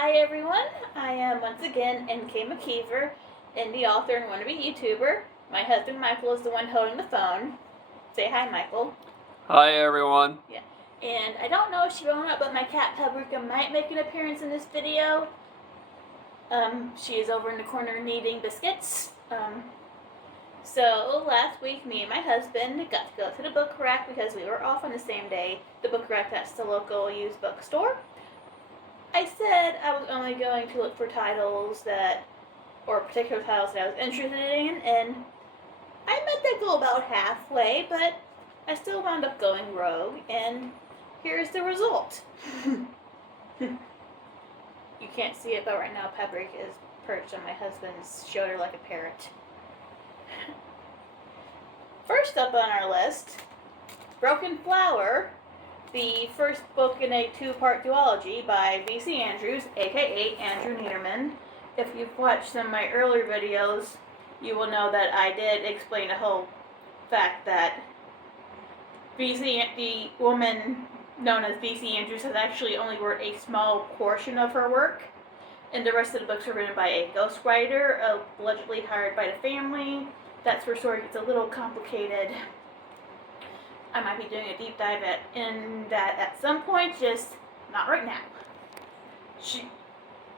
Hi everyone, I am once again N.K. McKeever, indie author and wannabe YouTuber. My husband Michael is the one holding the phone. Say hi, Michael. Hi everyone. Yeah. And I don't know if she's grown up, but my cat Paprika might make an appearance in this video. She is over in the corner kneading biscuits. So last week, me and my husband got to go to the book rack because we were off on the same day. The book rack, that's the local used bookstore. I said I was only going to look for titles or particular titles that I was interested in, and I met that goal about halfway, but I still wound up going rogue, and here's the result. You can't see it, but right now Paprika is perched on my husband's shoulder like a parrot. First up on our list, Broken Flower, the first book in a two-part duology by V.C. Andrews, aka Andrew Niederman. If you've watched some of my earlier videos, you will know that I did explain the whole fact that the woman known as V.C. Andrews has actually only wrote a small portion of her work, and the rest of the books were written by a ghostwriter, allegedly hired by the family. That's where story gets a little complicated. I might be doing a deep dive in that at some point, just not right now.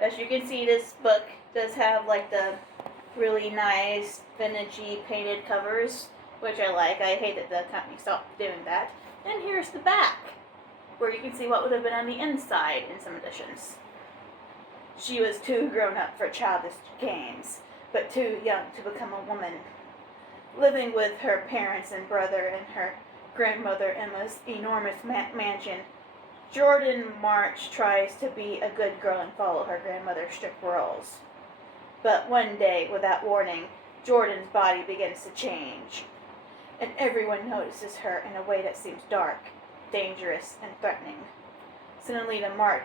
As you can see, this book does have like the really nice vintagey painted covers, which I like. I hate that the company stopped doing that. And here's the back, where you can see what would have been on the inside in some editions. She was too grown up for childish games, but too young to become a woman. Living with her parents and brother and her grandmother Emma's enormous mansion, Jordan March tries to be a good girl and follow her grandmother's strict rules. But one day, without warning, Jordan's body begins to change, and everyone notices her in a way that seems dark, dangerous, and threatening. Suddenly, the March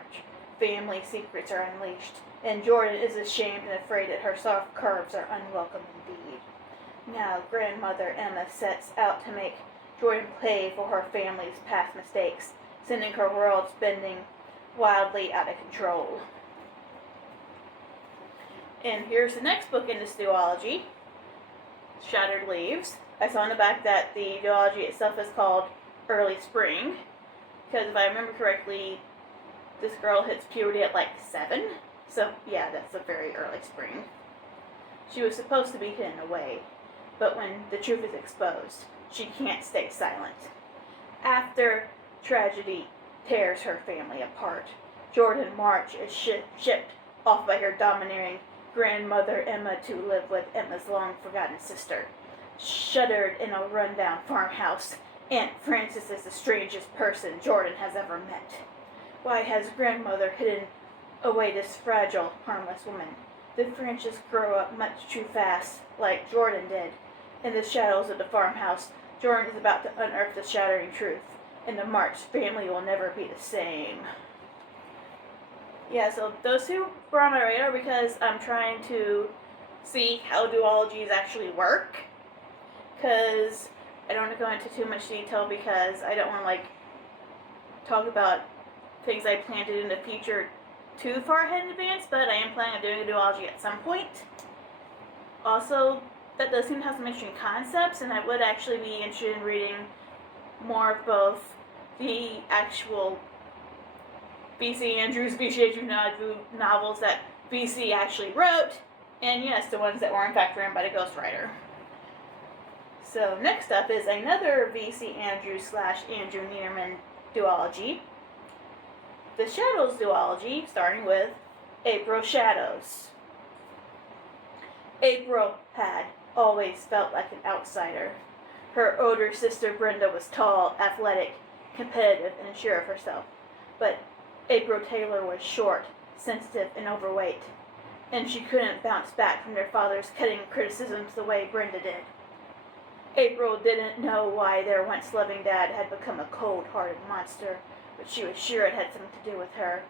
family secrets are unleashed, and Jordan is ashamed and afraid that her soft curves are unwelcome indeed. Now, grandmother Emma sets out to make Jordan pay for her family's past mistakes, sending her world spinning wildly out of control. And here's the next book in this duology, Shattered Leaves. I saw in the back that the duology itself is called Early Spring, because if I remember correctly, this girl hits puberty at like 7, so yeah, that's a very early spring. She was supposed to be hidden away, but when the truth is exposed, she can't stay silent. After tragedy tears her family apart, Jordan March is shipped off by her domineering grandmother Emma to live with Emma's long-forgotten sister. Shuttered in a rundown farmhouse, Aunt Frances is the strangest person Jordan has ever met. Why has grandmother hidden away this fragile, harmless woman? Did Frances grow up much too fast, like Jordan did? In the shadows of the farmhouse, Jordan is about to unearth the shattering truth, and the March family will never be the same. Yeah, so those two were on my radar because I'm trying to see how duologies actually work. Because I don't want to go into too much detail because I don't want to talk about things I plan to do in the future too far ahead in advance, but I am planning on doing a duology at some point. Also, that does seem to have some interesting concepts, and I would actually be interested in reading more of both the actual V.C. Andrews novels that V.C. actually wrote, and yes, the ones that were in fact written by the ghostwriter. So next up is another V.C. Andrews / Andrew Niederman duology, the Shadows duology, starting with April Shadows. April had always felt like an outsider. Her older sister Brenda was tall, athletic, competitive, and sure of herself. But April Taylor was short, sensitive, and overweight, and she couldn't bounce back from their father's cutting criticisms the way Brenda did. April didn't know why their once loving dad had become a cold-hearted monster, but she was sure it had something to do with her.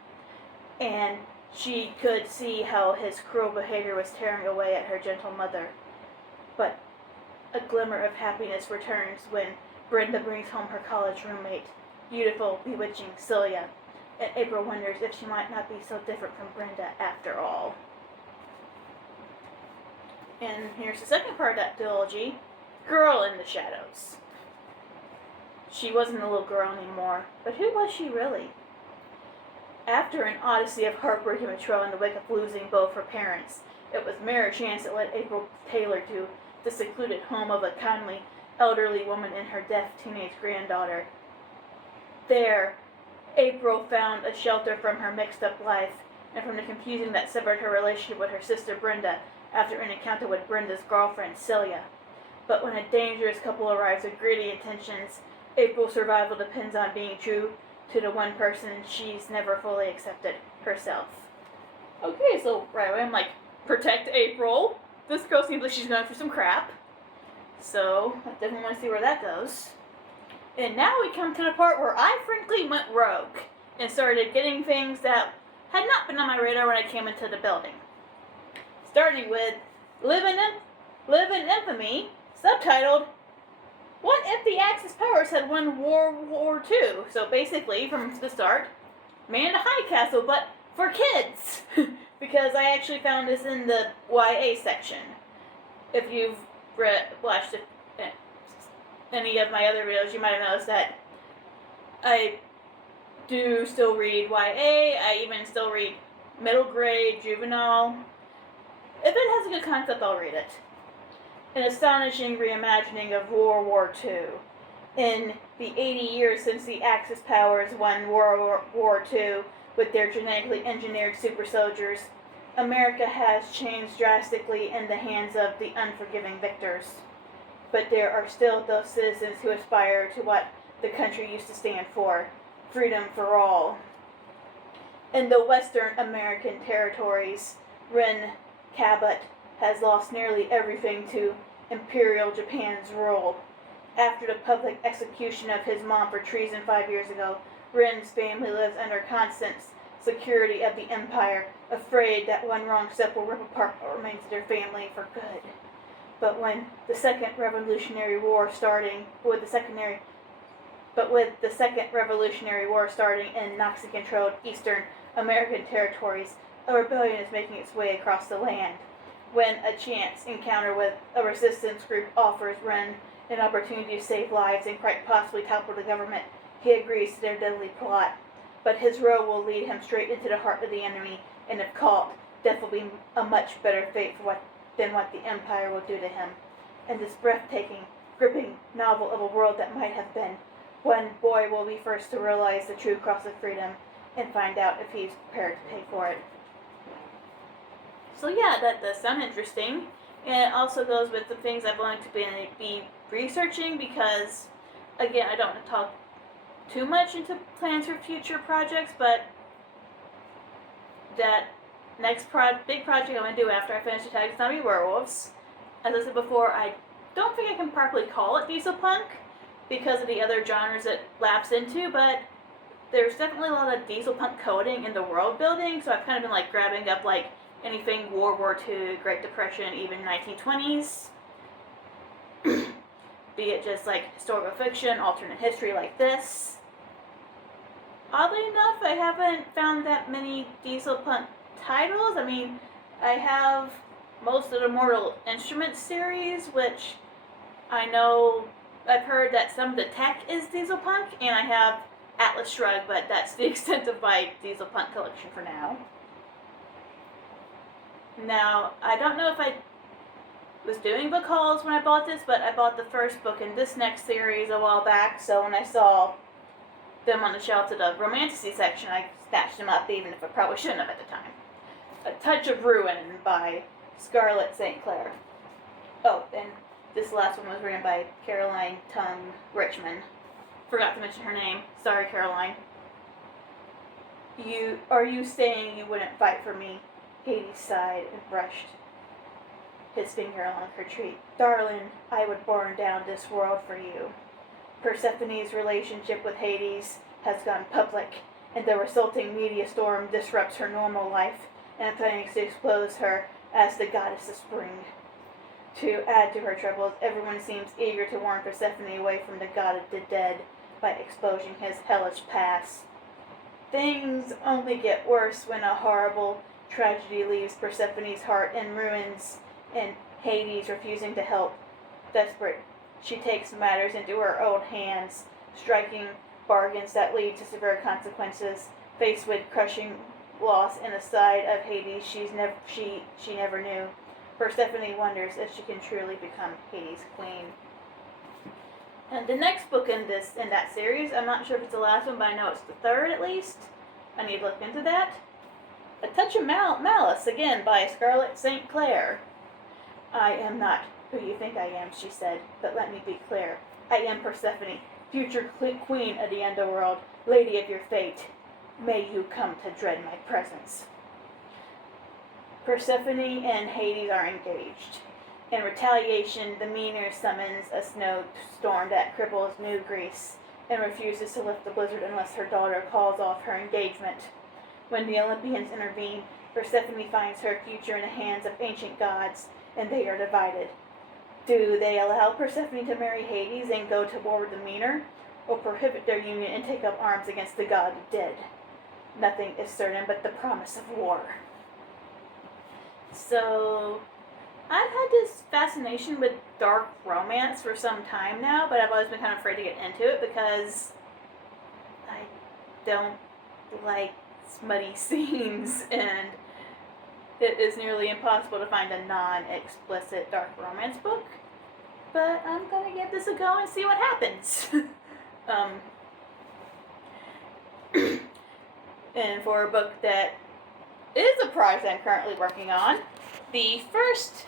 And she could see how his cruel behavior was tearing away at her gentle mother. But a glimmer of happiness returns when Brenda brings home her college roommate, beautiful, bewitching Celia. and April wonders if she might not be so different from Brenda after all. And here's the second part of that trilogy, Girl in the Shadows. She wasn't a little girl anymore, but who was she really? After an odyssey of heartbreaking betrayal in the wake of losing both her parents, it was mere chance that led April Taylor to the secluded home of a kindly, elderly woman and her deaf teenage granddaughter. There, April found a shelter from her mixed-up life and from the confusion that severed her relationship with her sister Brenda after an encounter with Brenda's girlfriend Celia. But when a dangerous couple arrives with greedy intentions, April's survival depends on being true to the one person she's never fully accepted, herself. Okay, so right away I'm like, protect April. This girl seems like she's going through some crap. So, I definitely want to see where that goes. And now we come to the part where I frankly went rogue and started getting things that had not been on my radar when I came into the building. Starting with Live in Infamy, subtitled, What if the Axis powers had won World War II? So basically, from the start, Man in the High Castle, but for kids. Because I actually found this in the YA section. If you've watched any of my other videos, you might have noticed that I do still read YA. I even still read middle grade, juvenile. If it has a good concept, I'll read it. An astonishing reimagining of World War II. In the 80 years since the Axis powers won World War II with their genetically engineered super soldiers, America has changed drastically in the hands of the unforgiving victors. But there are still those citizens who aspire to what the country used to stand for, freedom for all. In the Western American territories, Ren Cabot has lost nearly everything to Imperial Japan's rule. After the public execution of his mom for treason 5 years ago, Ren's family lives under constant security of the Empire, afraid that one wrong step will rip apart what remains of their family for good. But with the Second Revolutionary War starting in Nazi-controlled Eastern American territories, a rebellion is making its way across the land. When a chance encounter with a resistance group offers Ren an opportunity to save lives and quite possibly topple the government, he agrees to their deadly plot. But his road will lead him straight into the heart of the enemy, and if caught, death will be a much better fate than what the Empire will do to him. In this breathtaking, gripping novel of a world that might have been, one boy will be first to realize the true cost of freedom and find out if he's prepared to pay for it. So yeah, that does sound interesting. And it also goes with the things I'm going to be researching because, again, I don't want to talk too much into plans for future projects, but that next big project I'm going to do after I finish Attacking Zombie Werewolves, as I said before, I don't think I can properly call it diesel punk because of the other genres it laps into, but there's definitely a lot of diesel punk coding in the world building, so I've kind of been like grabbing up like anything World War II, Great Depression, even 1920s, be it just like historical fiction, alternate history like this. Oddly enough, I haven't found that many diesel punk titles. I mean, I have most of the Mortal Instruments series, which I know I've heard that some of the tech is diesel punk, and I have Atlas Shrugged, but that's the extent of my diesel punk collection for now. Now, I don't know if I was doing book hauls when I bought this, but I bought the first book in this next series a while back, so when I saw them on the shelf to the romantasy section, I snatched them up, even if I probably shouldn't have at the time. A Touch of Ruin by Scarlett St. Clair. Oh, and this last one was written by Caroline Tung Richmond. Forgot to mention her name. Sorry, Caroline. Are you saying you wouldn't fight for me? Hades sighed and brushed his finger along her cheek. Darling, I would burn down this world for you. Persephone's relationship with Hades has gone public, and the resulting media storm disrupts her normal life and threatens to expose her as the goddess of spring. To add to her troubles, everyone seems eager to warn Persephone away from the god of the dead by exposing his hellish past. Things only get worse when a horrible tragedy leaves Persephone's heart in ruins and Hades refusing to help. Desperate, she takes matters into her own hands, striking bargains that lead to severe consequences. Faced with crushing loss in the side of Hades she never knew, Persephone wonders if she can truly become Hades' queen. And the next book in that series, I'm not sure if it's the last one, but I know it's the third at least. I need to look into that. A Touch of Malice, again by Scarlett St. Clair. I am not who you think I am, she said, but let me be clear. I am Persephone, future queen of the underworld, lady of your fate. May you come to dread my presence. Persephone and Hades are engaged. In retaliation, the Meaner summons a snowstorm that cripples New Greece and refuses to lift the blizzard unless her daughter calls off her engagement. When the Olympians intervene, Persephone finds her future in the hands of ancient gods, and they are divided. Do they allow Persephone to marry Hades and go to war with the Meaner, or prohibit their union and take up arms against the god dead? Nothing is certain but the promise of war. So, I've had this fascination with dark romance for some time now, but I've always been kind of afraid to get into it because I don't like smutty scenes, and it is nearly impossible to find a non-explicit dark romance book. But I'm gonna give this a go and see what happens. And for a book that is a project I'm currently working on, the first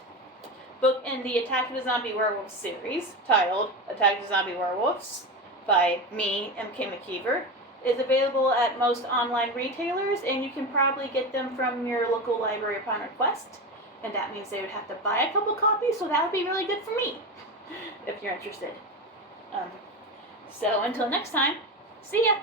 book in the Attack of the Zombie Werewolves series, titled Attack of the Zombie Werewolves by me, M.K. McKeever, is available at most online retailers, and you can probably get them from your local library upon request. And that means they would have to buy a couple copies, so that would be really good for me, if you're interested. So until next time, see ya!